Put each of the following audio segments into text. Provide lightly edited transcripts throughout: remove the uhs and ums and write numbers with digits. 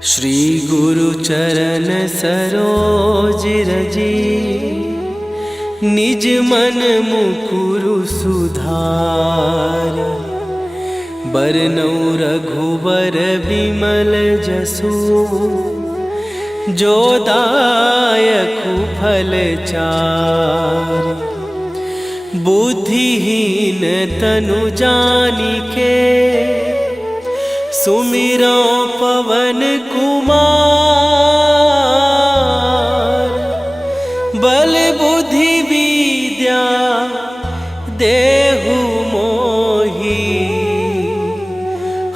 श्री गुरु चरण सरोज रजी, निज मन मुकुरु सुधार। बरनउँ रघुबर बिमल जसु, जो दायकु फल चार। बुद्धिहीन तनु जानिके, सुमिरो पवन कुमार। बल बुद्धि विद्या देहु मोहि,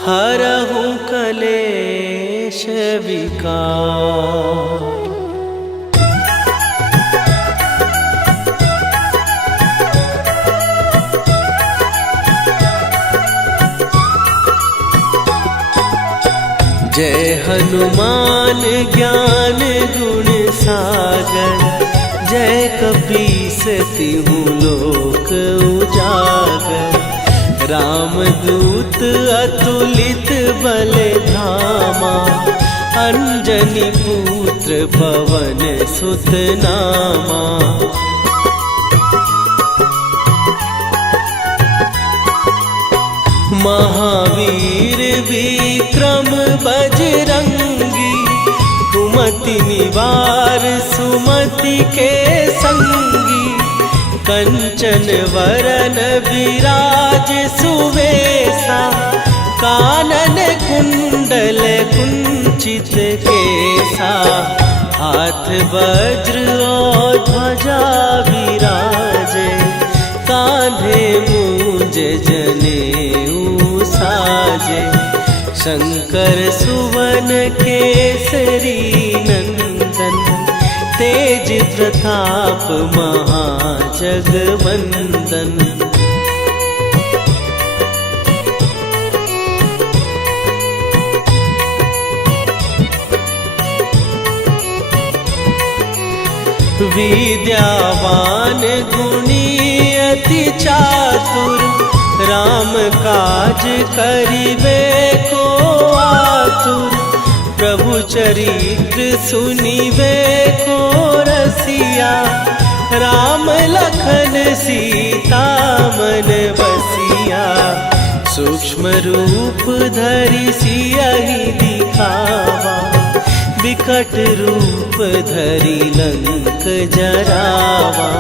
हरहु कलेश विकार। जय हनुमान ज्ञान गुण सागर, जय कपीस तिहु लोक उजागर। रामदूत अतुलित बल धामा, अंजनी पुत्र पवन सुत नामा। महावीर विक्रम बजरंगी, कुमति निवार सुमति के संगी। कंचन वरन विराज सुवेशा, कानन कुंडल कुंचित केसा। हाथ वज्र और ध्वजा विराजे, कांधे मूंज जनेऊ साजे। शंकर सुवन केसरी नंदन, तेज प्रताप महाजगवंदन। विद्यावान गुणी अति चातुर, राम काज करिबे को आतुर। प्रभु चरित्र सुनिबे को रसिया, राम लखन सीता मन बसिया। सूक्ष्म रूप धरि सियहि दिखावा, विकट रूप धरि लंक जरावा।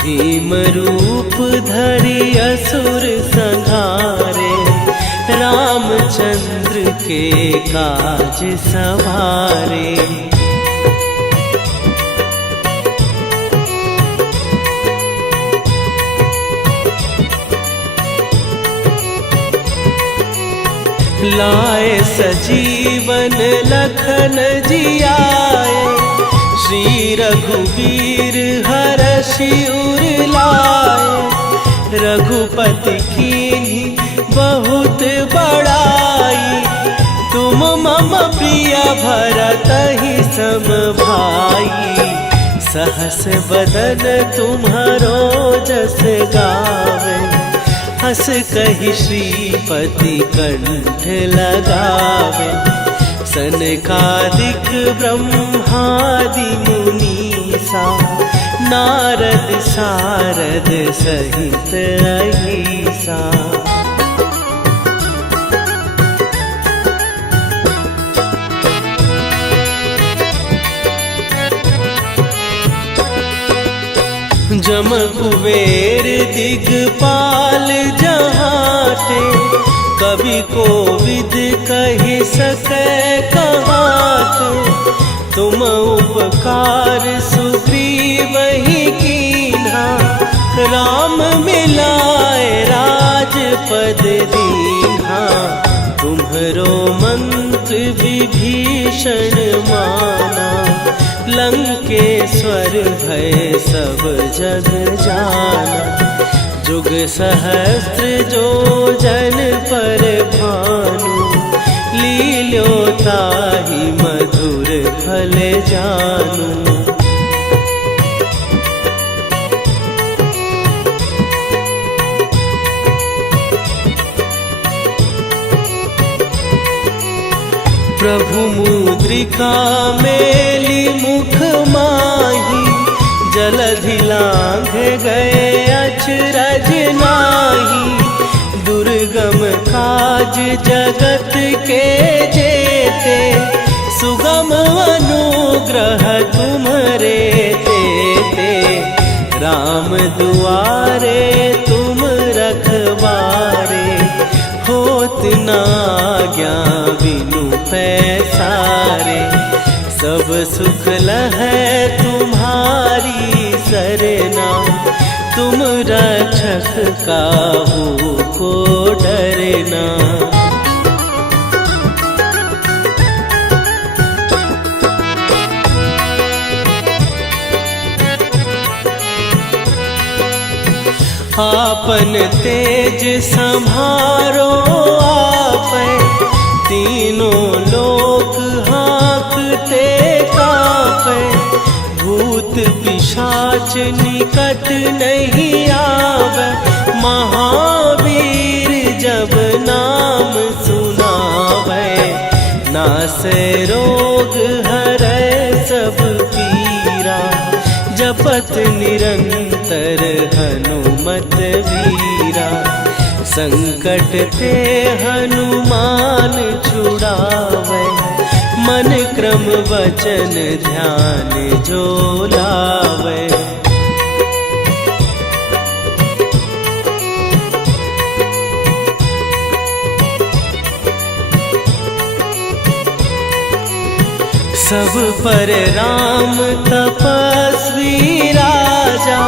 भीम रूप धरि असुर संहारे, रामचंद्र के काज सवारे। लाए सजीवन लखन जियाए, श्री रघुवीर हरषि उर लाए। रघुपति कीन्ही बहुत बड़ाई, तुम मम प्रिय भरतहि सम भाई। सहस बदन तुम्हारो जस गावे, हस कहि श्रीपति कंठ लगावे। सनकादिक ब्रह्मादि मुनीसा, नारद सारद सहित अहिसा। जम कुबेर दिगपाल जहाते, कवि कोविद कहि सकै कहाते। तुम उपकार सुग्रीवहि कीन्हा, राम मिलाए राजपद दीन्हा। तुम्हरो मंत्र विभीषण माना, लंकेश्वर भय सब जग जाना। जुग सहस्त्र जो जन पर भानु, लील्यो ताहि मधुर फल जानू। प्रभु मुद्रिका मेली मुख माही, जलधि लांघ गए अचरज नाही। दुर्गम काज जगत के जेते, सुगम अनुग्रह तुम्हरे तेते। राम दुआरे तुम रखवारे, होत न आज्ञा बिनु पैसारे। सब सुख लहै तुम्हारी सरना, तुम रक्षक काहू को डरना। आपन तेज संभारो आपै, तीनों लोक हाँकते कापै। भूत पिशाच निकट नहीं आवे, महावीर जब नाम सुनावे। नासै रोग हरै सब पीरा, जपत निरंतर हनुमत वीरा। संकट ते हनुमान छुड़ावे, मन क्रम वचन ध्यान जो लावे। सब पर राम तपस्वी राजा,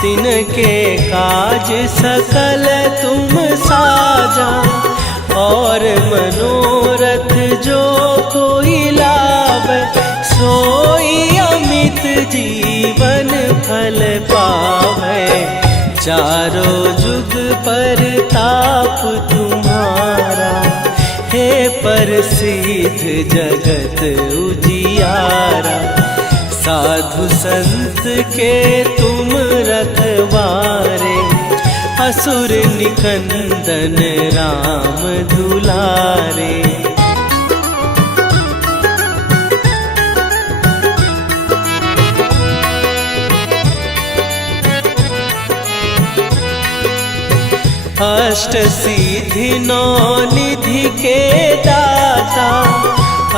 तिनके काज सकल तुम साजा। और मनोरथ जो कोई लावे, सोई अमित जीवन फल पावे। चारों जुग पर ताप तुम्हारा, हे प्रसिद्ध जगत उजियारा। साधु संत के तुम रखवारे, असुर निकंदन राम दुलारे। अष्ट सिद्धि नौ निधि के दाता,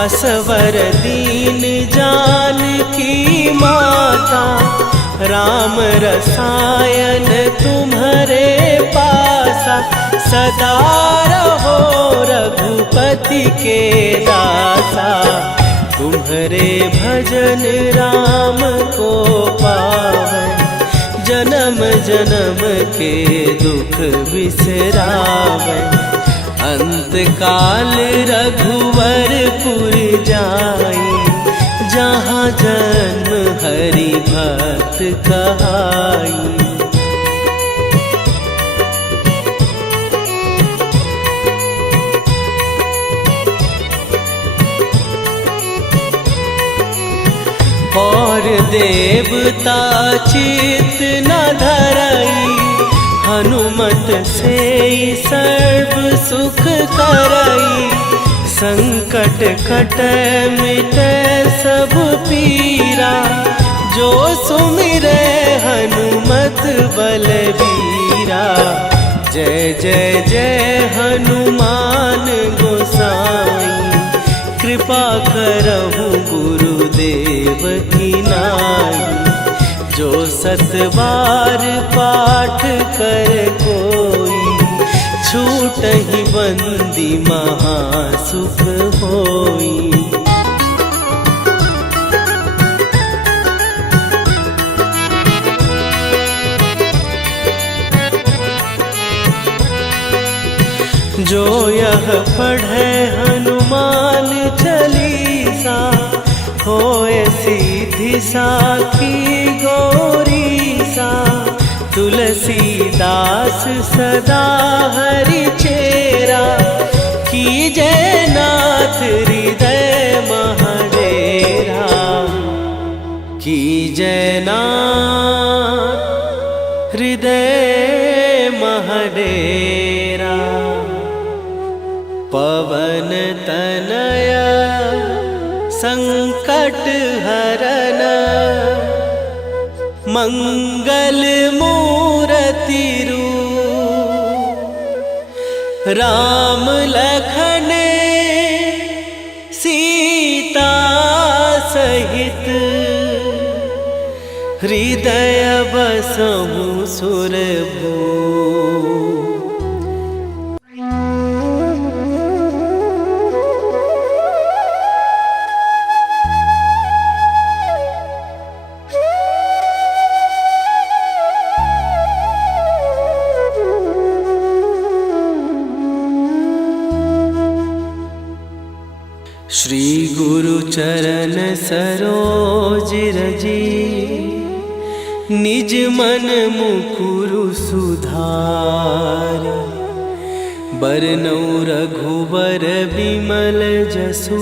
असवर दीन जानकी माता। राम रसायन तुम्हारे पासा, सदा रहो रघुपति के दासा। तुम्हारे भजन राम को पावे, जन्म जन्म के दुख बिसरावे। अंत काल रघुवरपुर जाई, जहाँ जन्म हरि भक्त कहाई। और देवता चित न धरई, हनुमत से सर्व सुख करई। संकट कटै मिटै सब पीरा, जो सुमिरै हनुमत बलबीरा। जय जय जय हनुमान गोसाई, कृपा करहु गुरुदेव की नाई। जो सत बार पाठ कर कोई, छूटहि बंदी महासुख होई। जो यह पढ़े हनुमान चालीसा, होए सीधी साखी गौरीसा। तुलसीदास सदा हरि चेरा, कीजय नाथ हृदय महडेरा। कीजय नाथ हृदय महडेरा। पवन तनय संकट हरन मंगल मूर्ति रूप राम लखन सीता सहित हृदय बसहु सुरभू। श्री गुरु चरण सरोज रजी निज मन मुकुरु सुधार। बरनउँ रघुबर बिमल जसु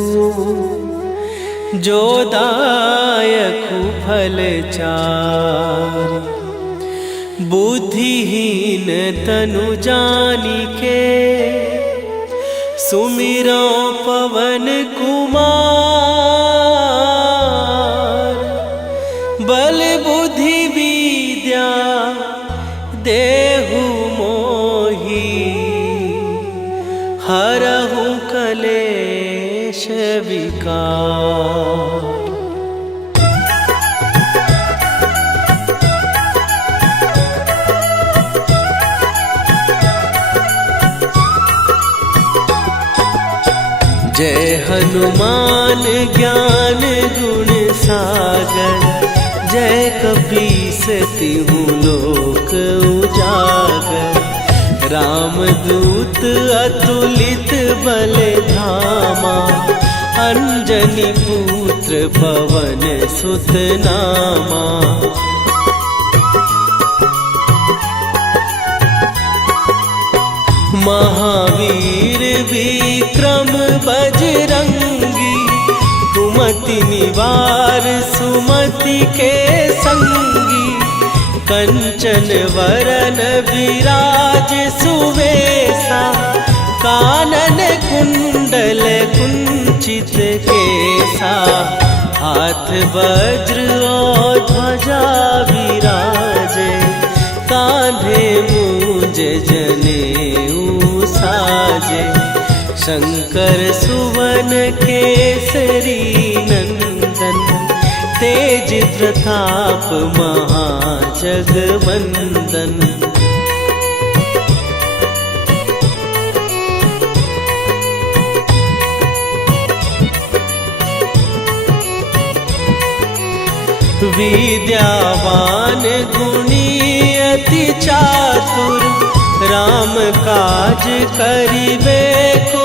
जो दायकु फल चार। बुद्धिहीन तनु जानिके सुमिरो पवन कुमार। बल बुद्धि विद्या देहु मोहि हरहु कलेश विकार। जय हनुमान ज्ञान गुण सागर। जय कपीस तिहु लोक उजागर। रामदूत अतुलित बल धामा। अंजनी पुत्र पवन सुत नामा। महावीर विक्रम बजरंगी। कुमति निवार सुमति के संगी। कंचन वरन विराज सुवेशा। कानन कुंडल कुंचित केसा। हाथ वज्र और ध्वजा विराजे। कांधे मूंज जनेऊ साजे। शंकर सुवन केसरी नंदन। तेज प्रताप महाजगवंदन। विद्यावान गुणी अति चातुर। राम काज करिबे को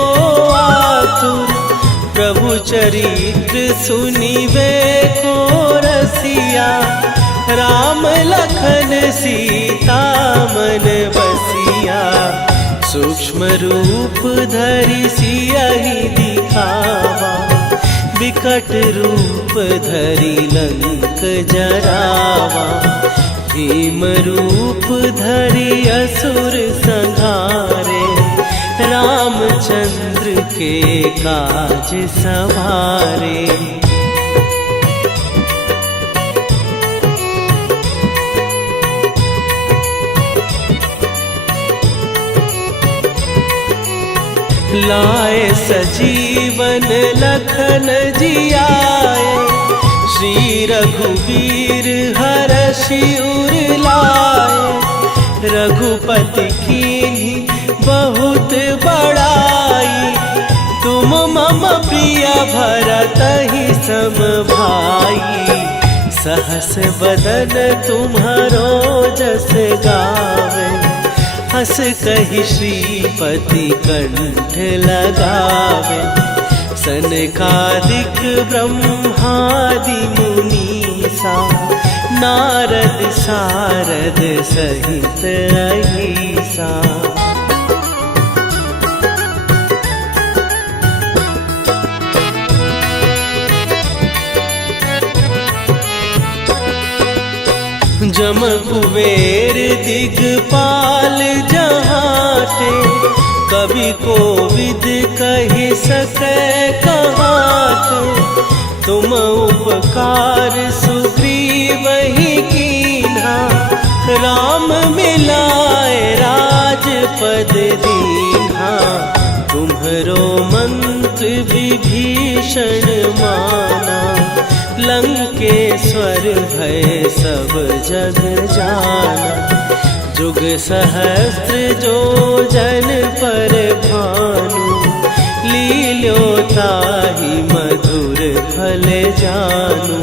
आतुर। प्रभु चरित्र सुनिबे को रसिया। राम लखन सीता मन बसिया। सूक्ष्म रूप धरि सियहि दिखावा। विकट रूप धरि लंक जरावा। भीम रूप धरि असुर संहारे। रामचंद्र के काज सवारे। लाए सजीवन लखन जियाए। श्री रघुवीर हरषि उर लाए। रघुपति कीन्ही बहुत बड़ाई। तुम मम प्रिय भरतहि सम भाई। सहस बदन तुम्हारो जस गावे। हस कहि श्रीपति कंठ लगावे। सनकादिक ब्रह्मादि मुनीसा। नारद सारद सहित अहिसा। जम कुबेर दिगपाल जहाते। कवि कोविद कहि सकै कहाते। तुम उपकार सुग्रीव ही कीन्हा, राम मिलाए राजपद दीन्हा। तुम्हरो मंत्र विभीषण माना, लंकेश्वर भय सब जग जाना। जुग सहस्त्र जो जन पर भानु, लील्यो ताहि मधुर फल जानू।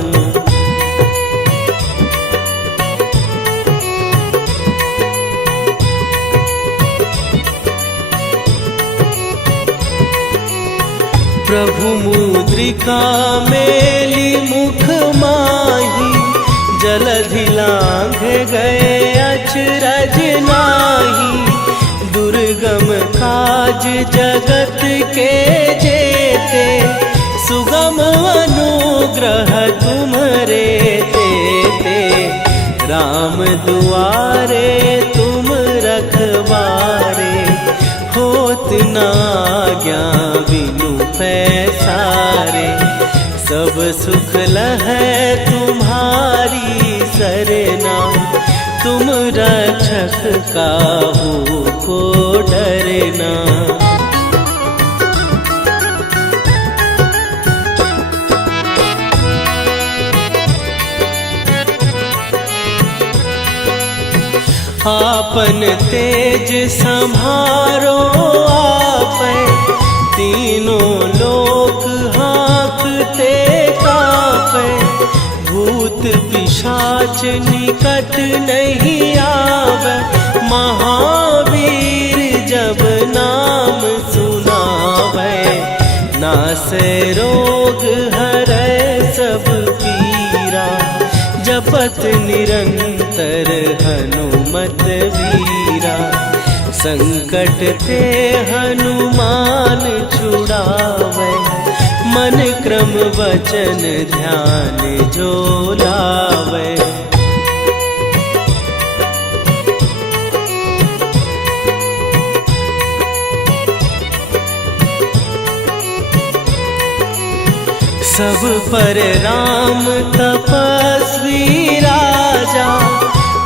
प्रभु मुद्रिका मेली मुख माही, जलधि लांघ गए अचरज नाही। दुर्गम काज जगत के जेते, सुगम अनुग्रह तुम्हरे तेते। राम दुआरे तुम रखवारे, होत न आज्ञा बिनु पैसारे। सब सुख लहै तुम्हारी सरना, तुम रक्षक काहू को डरना। आपन तेज संभारो आपै, तीनों लोक हाँकते कापै। भूत पिशाच निकट नहीं आवे, महावीर जब नाम सुनावे। नासै रोग हरै सब पीरा, जपत निरंतर हनुमत वीरा। संकट ते हनुमान छुड़ावे, मन क्रम वचन ध्यान जो लावे। सब पर राम तपस्वी राजा,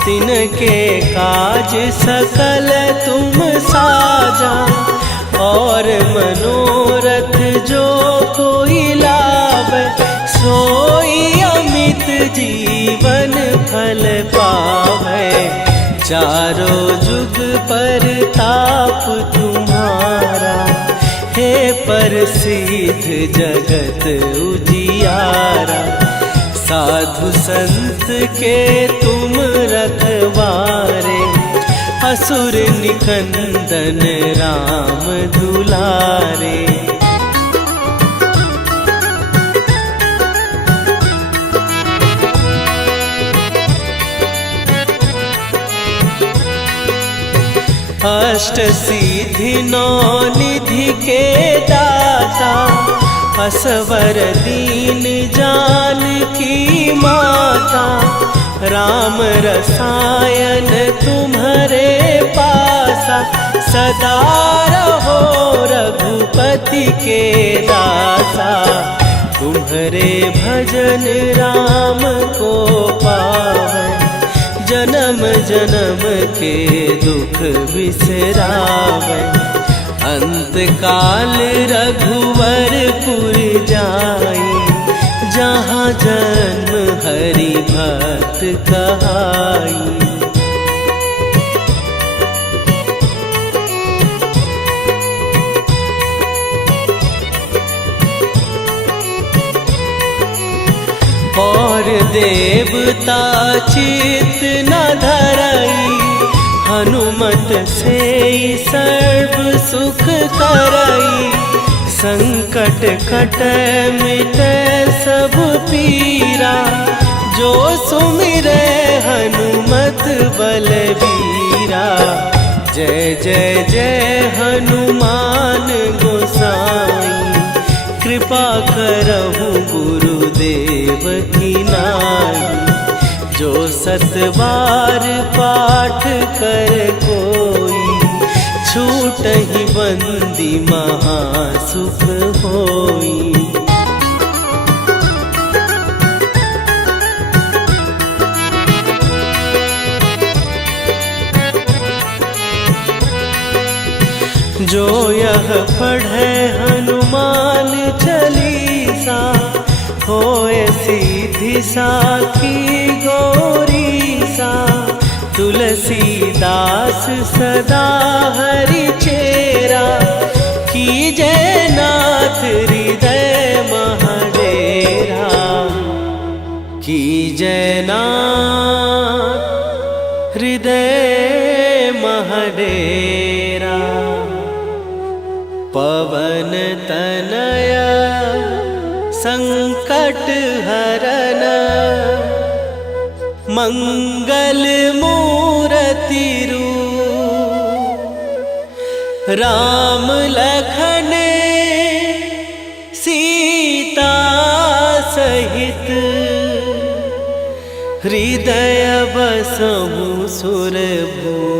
तिनके काज सकल तुम साजा। और मनोरथ जो कोई लावे, सोई अमित जीवन फल पावे। चारों जुग पर ताप तुम्हारा, हे प्रसिद्ध जगत उजियारा। साधु संत के तुम रखवारे, असुर निकंदन राम दुलारे। अष्ट सिद्धि नौ निधि के दाता, असवर दीन जानकी माता। राम रसायन तुम्हारे पासा, सदा रहो रघुपति के दासा। तुम्हारे भजन राम को पावै, जन्म जन्म के दुख बिसरावे। अंत काल रघुवरपुर जाई, जहाँ जन्म हरि भक्त कहाई। और देवता चित न धरई, हनुमत से सर्व सुख करई। संकट कट मिट सब पीरा, जो सुमिरै हनुमत बलबीरा। जय जय जय हनुमान गोसाई, कृपा करहु गुरुदेव की नाई। जो सत बार पाठ कर कोई, छूटहि बंदी महासुख होई। जो यह पढ़े हनुमान चालीसा, होए सीधी साखी गौरी सा। तुलसीदास सदा हरि चेरा, कीजय नाथ हृदय महडेरा। कीजय नाथ हृदय महडेरा। पवन तनया संकट हरन, मंगल मूर्ति रूप। राम लखन सीता सहित, हृदय बसहु सुरभूप।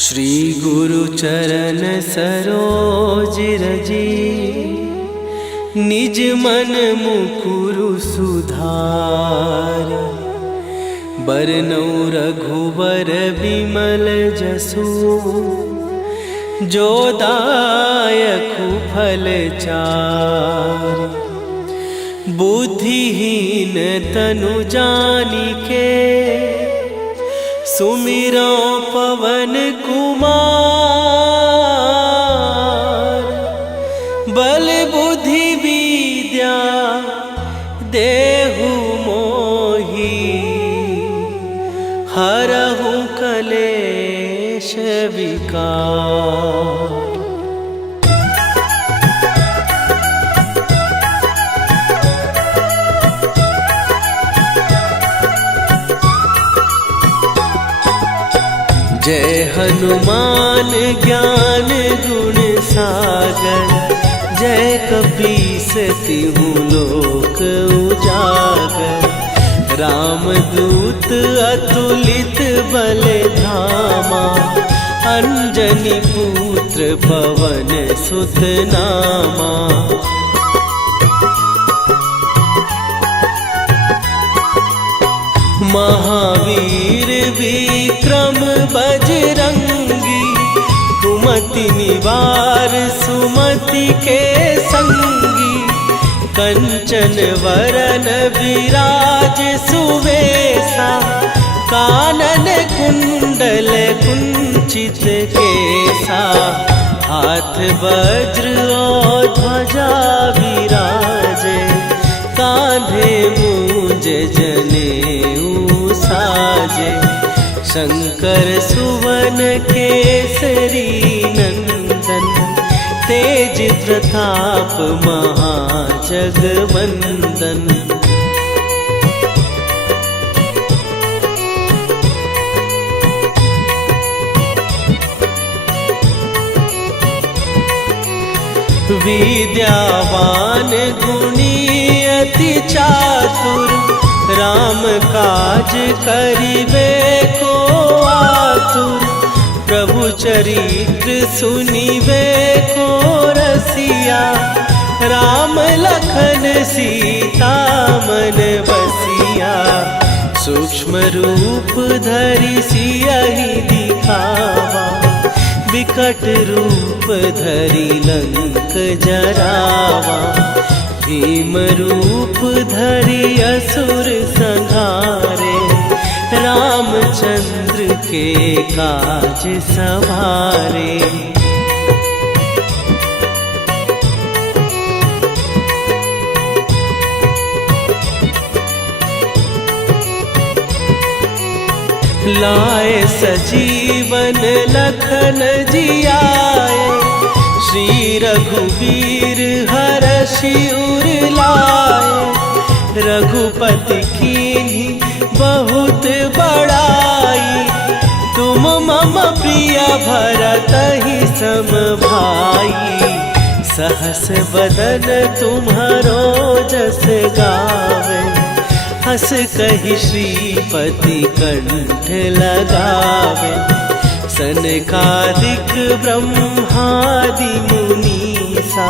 श्री गुरु चरण सरोज रजी, निज मन मुकुरु सुधार। बरनौ रघुबर बिमल जसु, जो दायकु फल चार। बुद्धिहीन तनु जानिके, सुमिरो पवन कुमार। बल बुद्धि विद्या देहु मोहि, हरहु कलेश विकार। जय हनुमान ज्ञान गुण सागर, जय कपीस तिहु लोक उजागर। रामदूत अतुलित बल धामा, अंजनी पुत्र पवन सुत नामा। महावीर विक्रम बजरंगी, कुमति निवार सुमति के संगी। कंचन वरन विराज सुवेशा, कानन कुंडल कुंचित केसा। हाथ वज्र और ध्वजा विराजे, कांधे मूंज जनेऊ साजे। शंकर सुवन केसरी नंदन, तेज प्रताप महाजगवंदन। विद्यावान गुणी अति चातुर, राम काज करिबे को आतुर। प्रभु चरित्र सुनिबे को रसिया, राम लखन सीता मन बसिया। सूक्ष्म रूप धरि सियहि दिखावा, विकट रूप धरि लंक जरावा। भीम रूप धरि असुर संहारे, रामचंद्र के काज सवारे। लाए सजीवन लखन जियाए, श्री रघुवीर हरषि उर लाए। रघुपति कीन्ही बहुत बड़ाई, तुम मम प्रिय भरतहि सम भाई। सहस बदन तुम्हारो जस गावे, हंस कही श्रीपति कंठ लगावे। सनकादिक ब्रह्मादि मुनीसा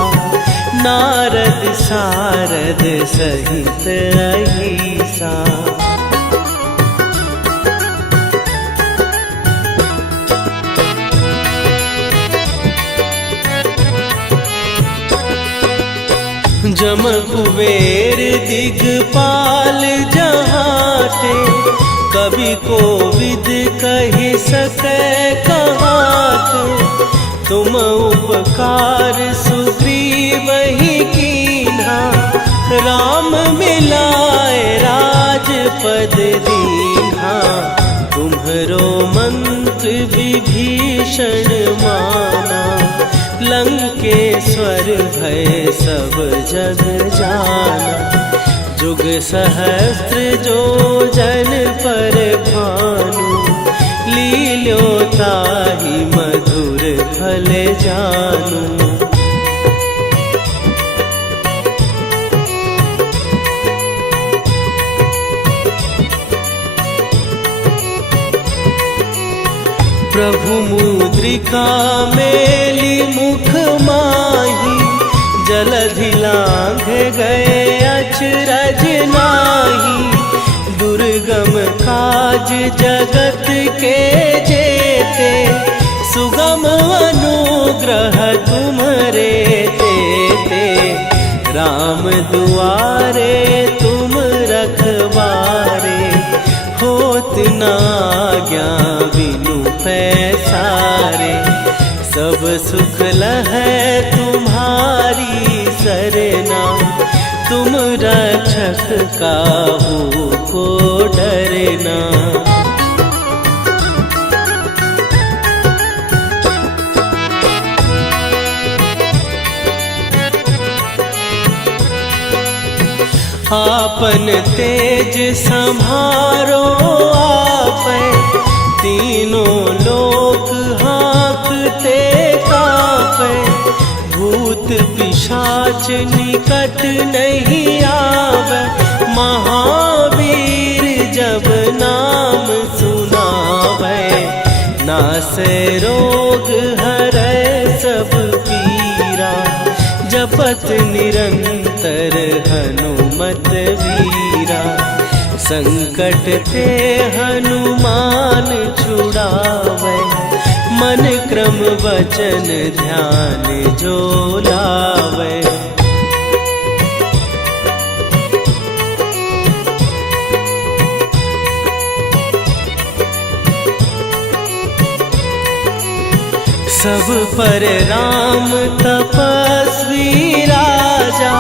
नारद सारद सहित अहिसा। जम कुबेर दिगपाल जहाते, कवि कोविद कहि सकै कहाते। तुम उपकार सुग्रीवहि कीन्हा, राम मिलाए राजपद दीन्हा। तुम्हरो मंत्र विभीषण माना, लंकेश्वर भय सब जग जाना। जुग सहस्त्र जो जन पर भानु, लील्यो ताहि मधुर फल जानू। प्रभु मुद्रिका मेली मुख माही, जलधि लांघ गए अचरज नाही। दुर्गम काज जगत के जेते, सुगम अनुग्रह तुम्हरे तेते। राम दुआरे तुम रखवारे, होत न आज्ञा बिनु पैसारे। सब सुख लहै तुम्हारी सरना, तुम रक्षक काहू को डरना। आपन तेज सम्हारो आपै, तीनों लोक हाँकते कांपै। भूत पिशाच निकट नहीं आवे, महावीर जब नाम सुनावे। नासै रोग हरै सब पीरा, जपत निरंतर हनुमत वीरा। संकट ते हनुमान छुड़ावे, मन क्रम वचन ध्यान जो लावे। सब पर राम तपस्वी राजा,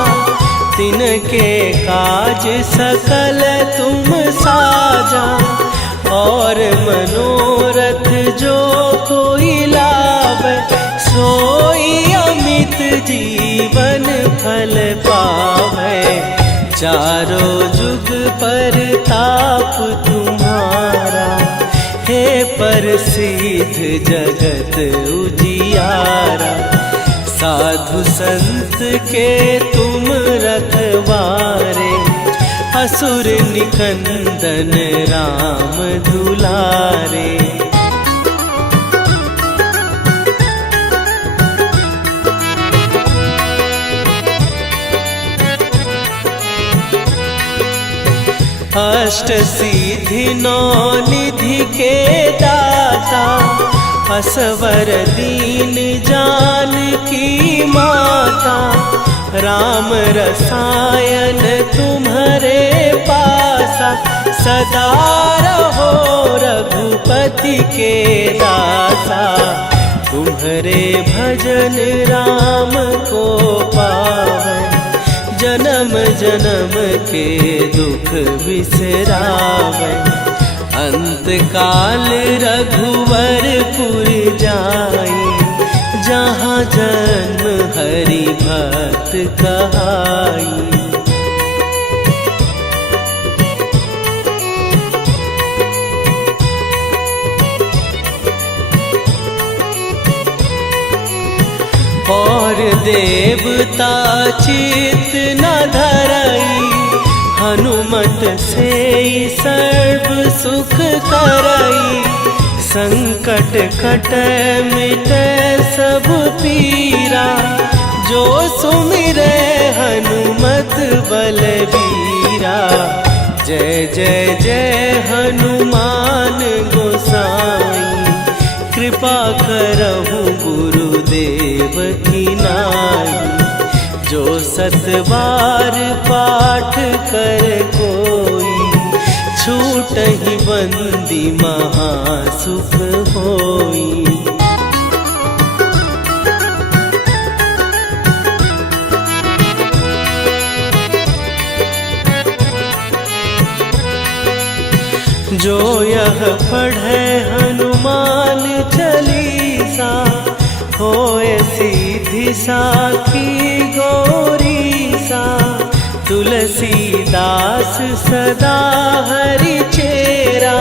तिनके काज सकल तुम साजा। और मनोरथ जो कोई लावे, सोई अमित जीवन फल पावे। चारों जुग पर ताप तुम्हारा, हे प्रसिद्ध जगत उजियारा। साधु संत के तुम रखवारे, असुर निकंदन राम दुलारे। अष्ट सिद्धि नौ निधि के दाता, असवर दीन जानकी माता। राम रसायन तुम्हारे पासा, सदा रहो रघुपति के दासा। तुम्हारे भजन राम को पावे, जन्म जन्म के दुख बिसरावे। अंत काल रघुवरपुर जाई, जहाँ जन्म हरि भक्त कहाई। और देवता चित न धरई, हनुमत से सर्व सुख करई, संकट कटै मिटै सब पीरा। जो सुमिरै हनुमत बलबीरा, जय जय जय हनुमान गोसाई। कृपा करहु गुरुदेव की नाई, जो सत बार पाठ कर कोई, छूटहि बंदी महासुख होई। जो यह पढ़े हनुमान चालीसा, होए सीधी साखी गौरीसा। तुलसीदास सदा हरि चेरा,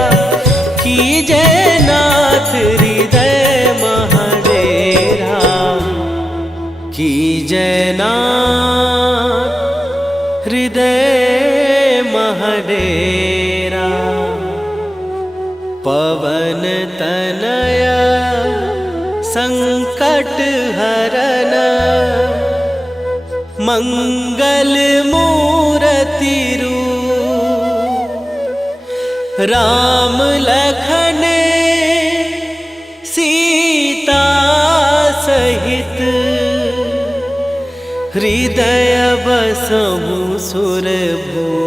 कीजै नाथ हृदय महडेरा। कीजै नाथ हृदय महडेरा। पवन तनया संकट हरन, मंगल मूरति रूप। राम लखन सीता सहित, हृदय बसहु सुरभूप।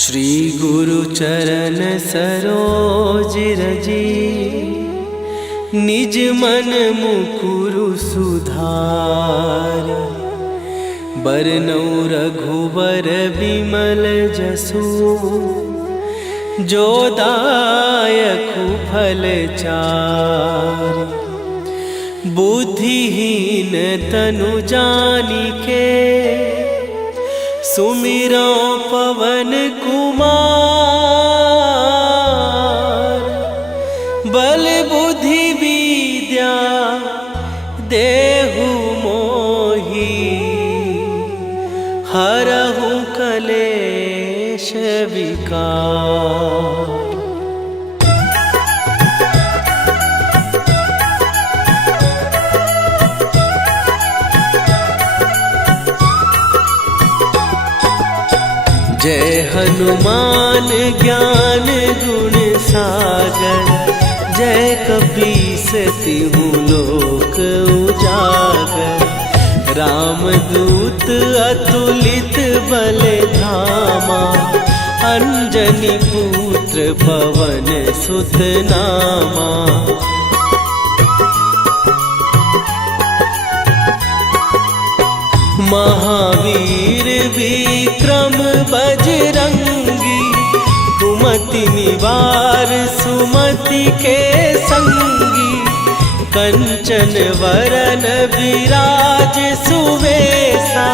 श्री गुरु चरण सरोज रजी, निज मन मुकुरु सुधार। बरनौ रघुबर बिमल जसु, जो दायकु फल चार। बुद्धिहीन तनु जानिके, सुमिरो पवन कुमार। बल बुद्धि विद्या देहु मोहि, हरहु कलेश विकार। जय हनुमान ज्ञान गुण सागर, जय कपीस तिहु लोक उजागर। रामदूत अतुलित बल धामा, अंजनी पुत्र पवन सुत नामा। महावीर विक्रम बजरंगी, कुमति निवार सुमति के संगी। कंचन वरन विराज सुवेशा,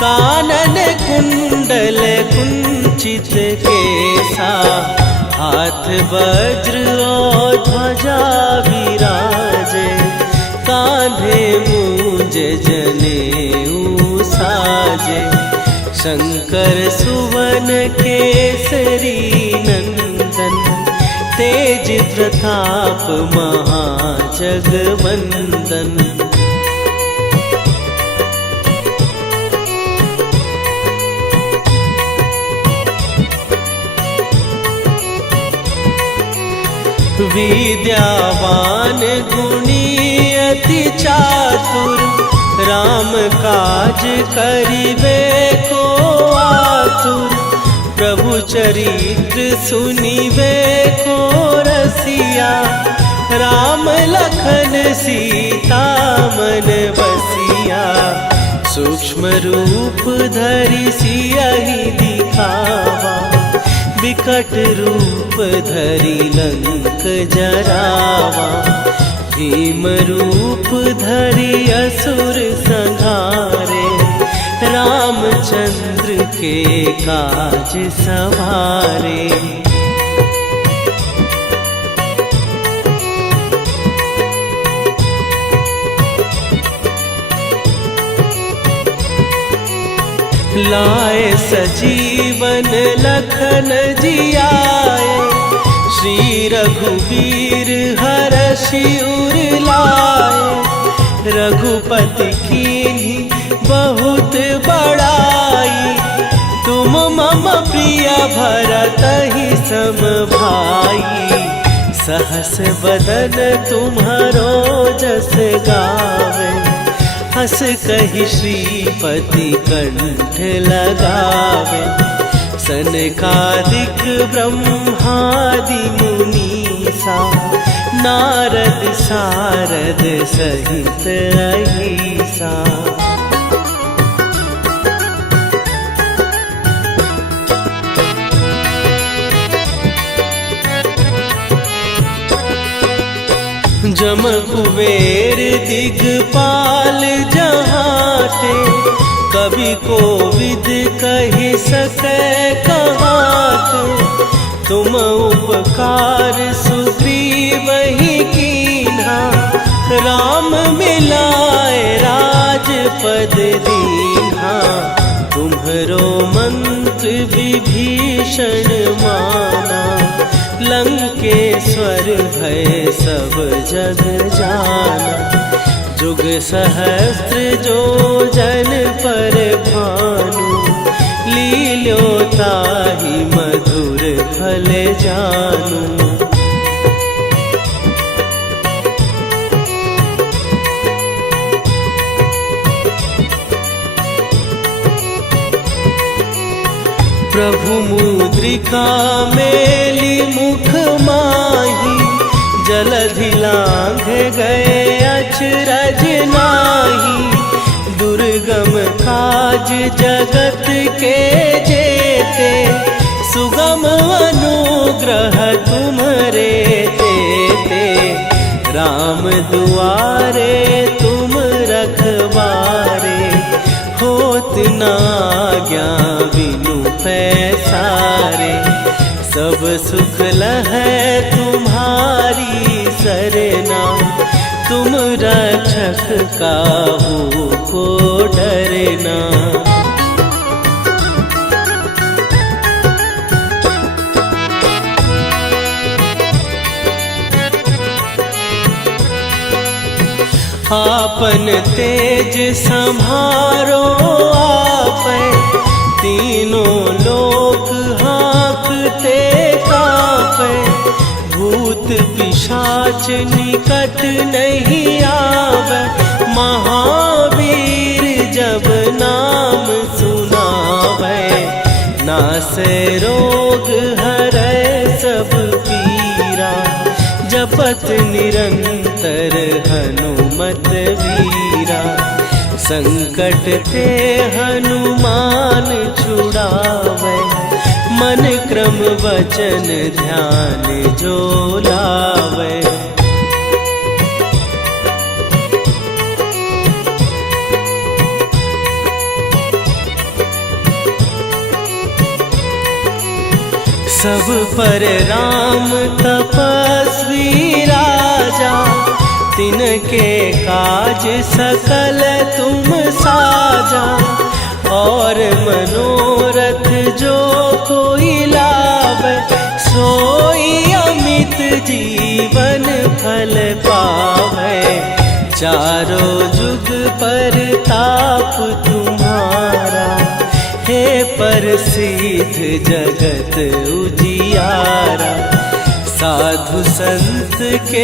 कानन कुंडल कुंचित केसा। हाथ वज्र और ध्वजा विराजे, कांधे मूंज जनेऊ साजे। शंकर सुवन केसरी नंदन, तेज प्रताप महाजगवंदन। विद्यावान गुणी अति चातुर, राम काज करिबे को आतुर। प्रभु चरित्र सुनिबे को रसिया, राम लखन सीता मन बसिया। सूक्ष्म रूप धरि सियहि दिखावा, विकट रूप धरि लंक जरावा। भीम रूप धरि असुर संहारे, रामचंद्र के काज सवारे। लाए सजीवन लखन जियाए, श्री रघुवीर हरषि उर लाए। रघुपति कीन्ही बहुत बड़ाई, तुम मम प्रिय भरतहि सम भाई। सहस बदन तुम्हारो जस गावे, हस कहि श्रीपति कंठ लगावे। सनकादिक ब्रह्मादि मुनीसा, नारद सारद सहित अहिसा। जम कुबेर दिगपाल जहाते, कवि कोविद कहि सकै कहाते। तुम उपकार सुग्रीवहि कीन्हा, राम मिलाए राजपद दीन्हा। तुम्हरो मंत्र विभीषण माना, लंकेश्वर भय सब जग जाना। जुग सहस्त्र जो जन पर भानु, लील्यो ताहि मधुर फल जानू। प्रभु मुद्रिका मेली मुख माही, जलधि लांघ गए अचरज नाही। दुर्गम काज जगत के जेते, सुगम अनुग्रह तुम्हरे तेते। राम दुआरे तुम रखवारे, होत न आज्ञा बिनु पैसारे। सब सुख लहै तुम्हारी सरना, तुम रक्षक काहू को डरना। आपन तेज सम्हारो आपै, तीनों लोक हाँकते कांपै। भूत पिशाच निकट नहीं आवे, महावीर जब नाम सुनावे। नासै रोग हरै सब पीरा, जपत निरंतर हनुमत वीरा। संकट ते हनुमान छुड़ावे, मन क्रम वचन ध्यान जो लावे। सब पर राम तपस्वी राजा, तिनके काज सकल तुम साजा। और मनोरथ जो कोई लावे, सोई अमित जीवन फल पावे। चारों जुग पर ताप तुम्हारा, हे प्रसिद्ध जगत उजियारा। साधु संत के